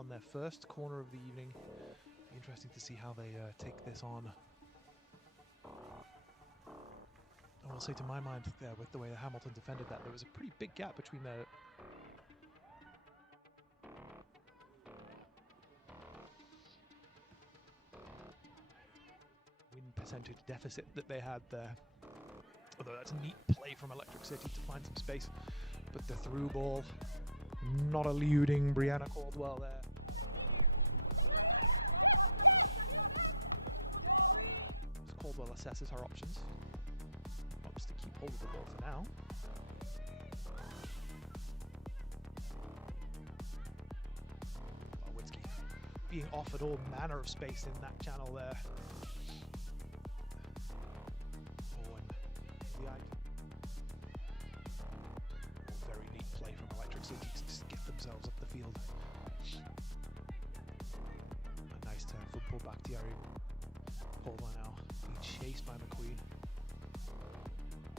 on their first corner of the evening. Be interesting to see how they take this on. I will say, to my mind, with the way that Hamilton defended that, there was a pretty big gap between the win percentage deficit that they had there. Although that's a neat play from Electric City to find some space. But the through ball, not eluding Bryanna Caldwell there. As Caldwell assesses her options. Opts to keep hold of the ball for now. Whiskey being offered all manner of space in that channel there. Very neat play from Electric City to just get themselves up the field. A nice turn football back to Thierry. Caldwell now being chased by McQueen.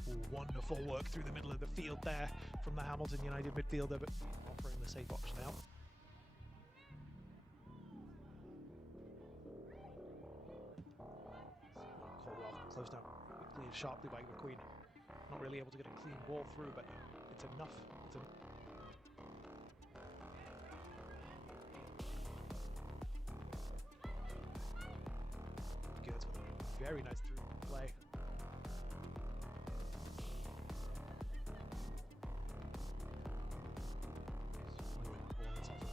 Ooh, wonderful work through the middle of the field there from the Hamilton United midfielder, but offering the safe option out. Caldwell closed down quickly and sharply by McQueen. Not really able to get a clean ball through, but it's enough. Good, very nice through play.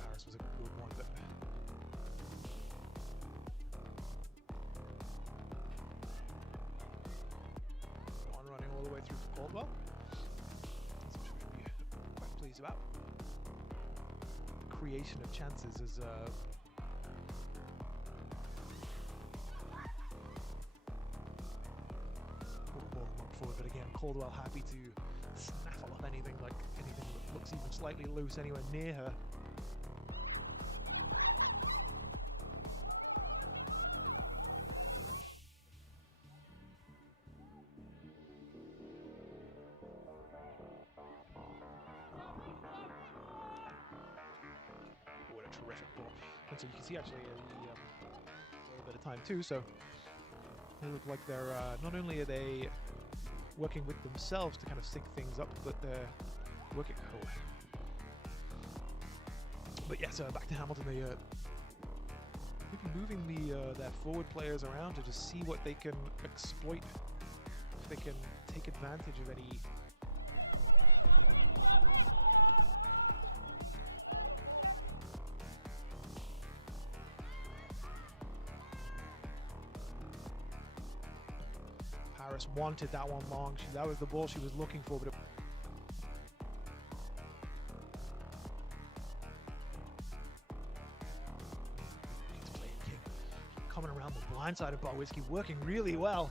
Paris was a good one, but running all the way through for Caldwell. That's what we'll be quite pleased about. Creation of chances is ball forward, but again, Caldwell happy to snaffle up anything that looks even slightly loose anywhere near her. Terrific ball, and so you can see actually a little bit of time too, so they look like they're not only are they working with themselves to kind of sync things up, but they're working but yeah, so back to Hamilton. They moving their forward players around to just see what they can exploit, if they can take advantage of any Paris wanted that one long. That was the ball she was looking for, but coming around the blind side of Whiskey, working really well.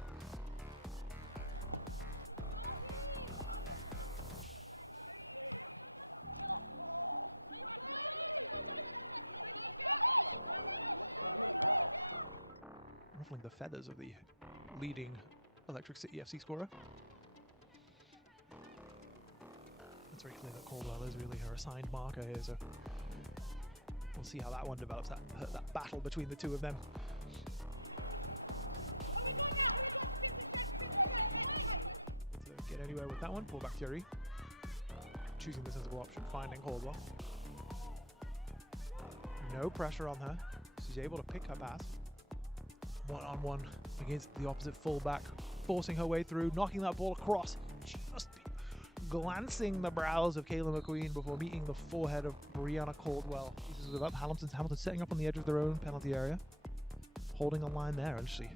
Ruffling the feathers of the leading Electric City FC scorer. It's very clear that Caldwell is really her assigned marker here, so we'll see how that one develops, that battle between the two of them. To get anywhere with that one, pull back Thierry. Choosing the sensible option, finding Caldwell. No pressure on her. She's able to pick her pass. One-on-one against the opposite fullback, forcing her way through, knocking that ball across, just glancing the brows of Kayla McQueen before meeting the forehead of Bryanna Caldwell. This is about Hamilton setting up on the edge of their own penalty area, holding a line there, and actually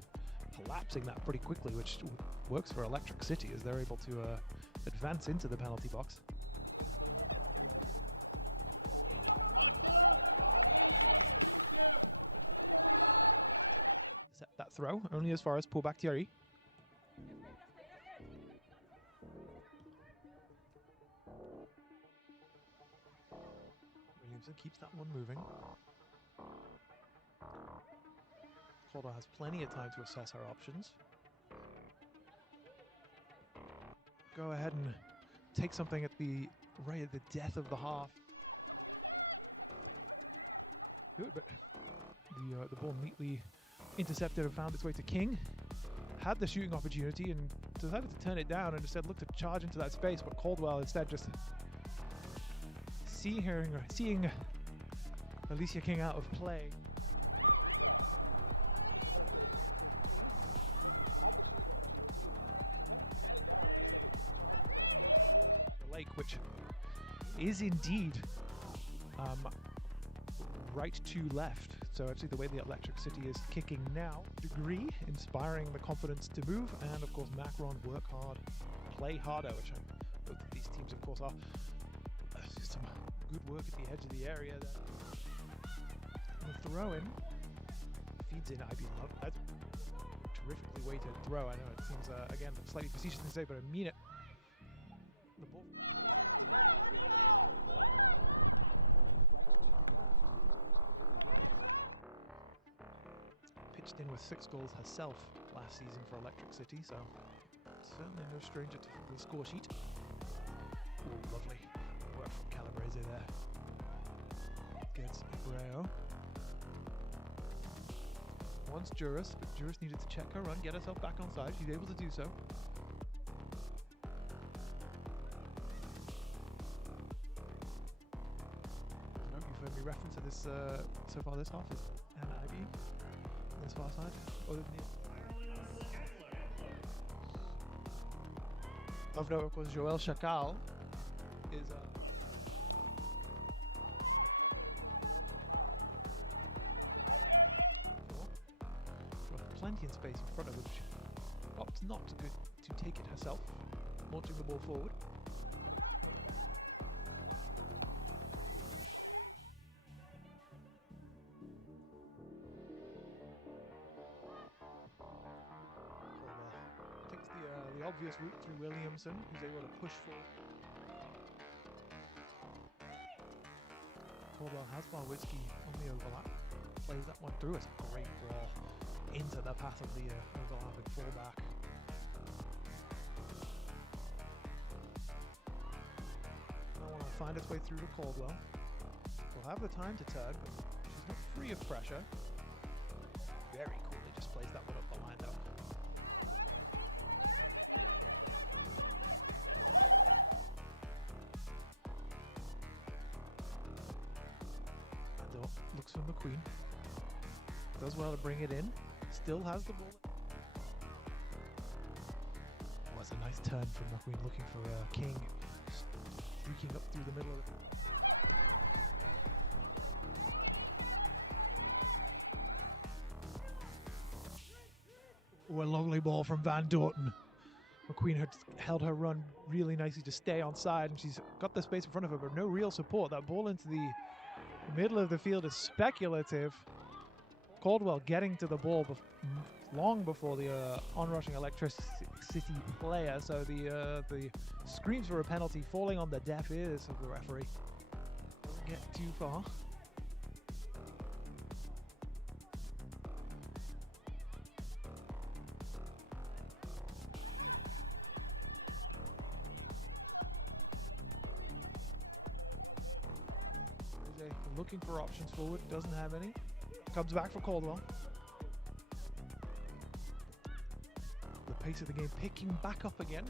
collapsing that pretty quickly, which works for Electric City as they're able to advance into the penalty box. That throw only as far as pullback Thierry. Williamson keeps that one moving. Caldwell has plenty of time to assess her options. Go ahead and take something at right at the death of the half. do it, but the ball neatly intercepted and found its way to King. Had the shooting opportunity and decided to turn it down and instead looked to charge into that space, but Caldwell instead just seeing Alicia King out of play. The lake, which is indeed right to left. So actually the way the Electric City is kicking now, degree, inspiring the confidence to move, and of course Macron, work hard, play harder, which both of these teams of course are. Just some good work at the edge of the area there. And the throw in feeds in IB Love. That's a terrifically weighted throw. I know it seems again slightly facetious to say, but I mean it. The ball. Pitched in with 6 goals herself last season for Electric City, so certainly no stranger to the score sheet. Ooh, lovely work from Calabrese there. Gets Abreu. Once Juris, but Juris needed to check her run, get herself back on side. She's able to do so. You've heard me reference to this so far this half is Anna Ivy. This far side, other than the of note, of course, Joël Chacal is plenty of space in front of her. She opts not to take it herself, launching the ball forward. The obvious route through Williamson, who's able to push forward. Caldwell has Barwitzki on the overlap. Plays that one through. It's a great ball into the path of the overlapping fullback. Now want to find its way through to Caldwell. Will have the time to turn, but she's not free of pressure. Very coolly just plays that one up the line though. Looks for McQueen. Does well to bring it in. Still has the ball. Oh, that's a nice turn from McQueen looking for King. Streaking up through the middle of it. Oh, a lovely ball from Van Dorten. McQueen had held her run really nicely to stay on side, and she's got the space in front of her, but no real support. That ball into the middle of the field is speculative. Caldwell getting to the ball long before the onrushing Electric City player, so the screams for a penalty falling on the deaf ears of the referee. Doesn't get too far. Looking for options forward, doesn't have any. Comes back for Caldwell. The pace of the game picking back up again.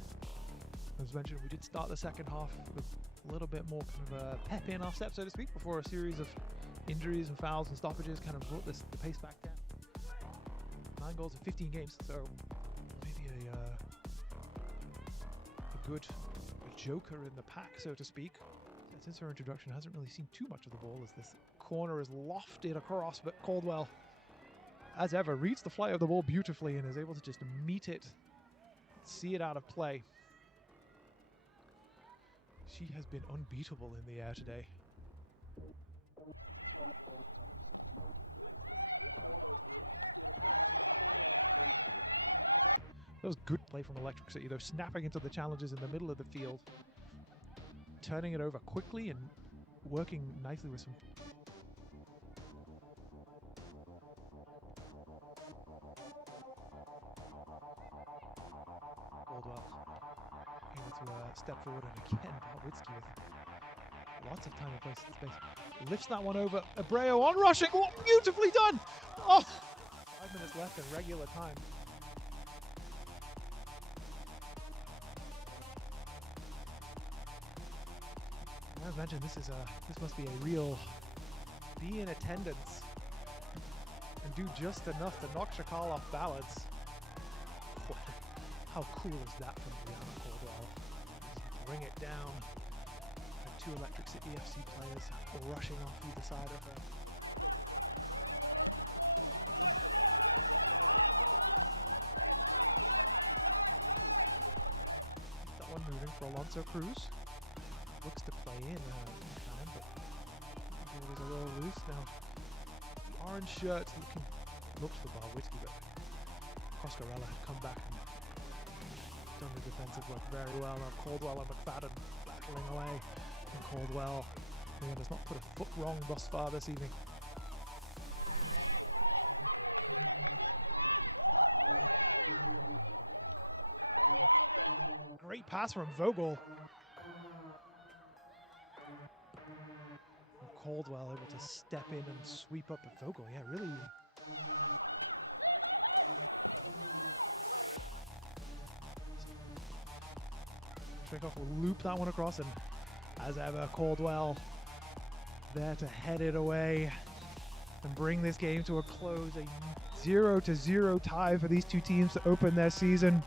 As mentioned, we did start the second half with a little bit more kind of a pep in our step, so to speak, before a series of injuries and fouls and stoppages kind of brought the pace back down. 9 goals in 15 games, so maybe a good joker in the pack, so to speak. Since her introduction, hasn't really seen too much of the ball as this corner is lofted across, but Caldwell, as ever, reads the flight of the ball beautifully and is able to just meet it, see it out of play. She has been unbeatable in the air today. That was good play from Electric City, though, snapping into the challenges in the middle of the field. Turning it over quickly and working nicely with some. Caldwell able to step forward, and again Barwitzki with Lots of time and place and space. Lifts that one over. Abreu on rushing. Oh, beautifully done. Oh, 5 minutes left in regular time. I imagine this must be a real be in attendance and do just enough to knock Shakal off balance. How cool is that from Bryanna Caldwell? Just bring it down. And 2 Electric City FC players rushing off either side of her. That one moving for Alonso Cruz. Looks to play in time, but it was a little loose. Now, the orange shirt looked for Barwitzki, but Coscarella had come back and done the defensive work very well. Now Caldwell and McFadden battling away, and Caldwell again has not put a foot wrong thus far this evening. Great pass from Vogel. And Caldwell able to step in and sweep up at Vogel. Yeah, really. Trikoff will loop that one across, and as ever, Caldwell there to head it away and bring this game to a close. A 0-0 tie for these two teams to open their season.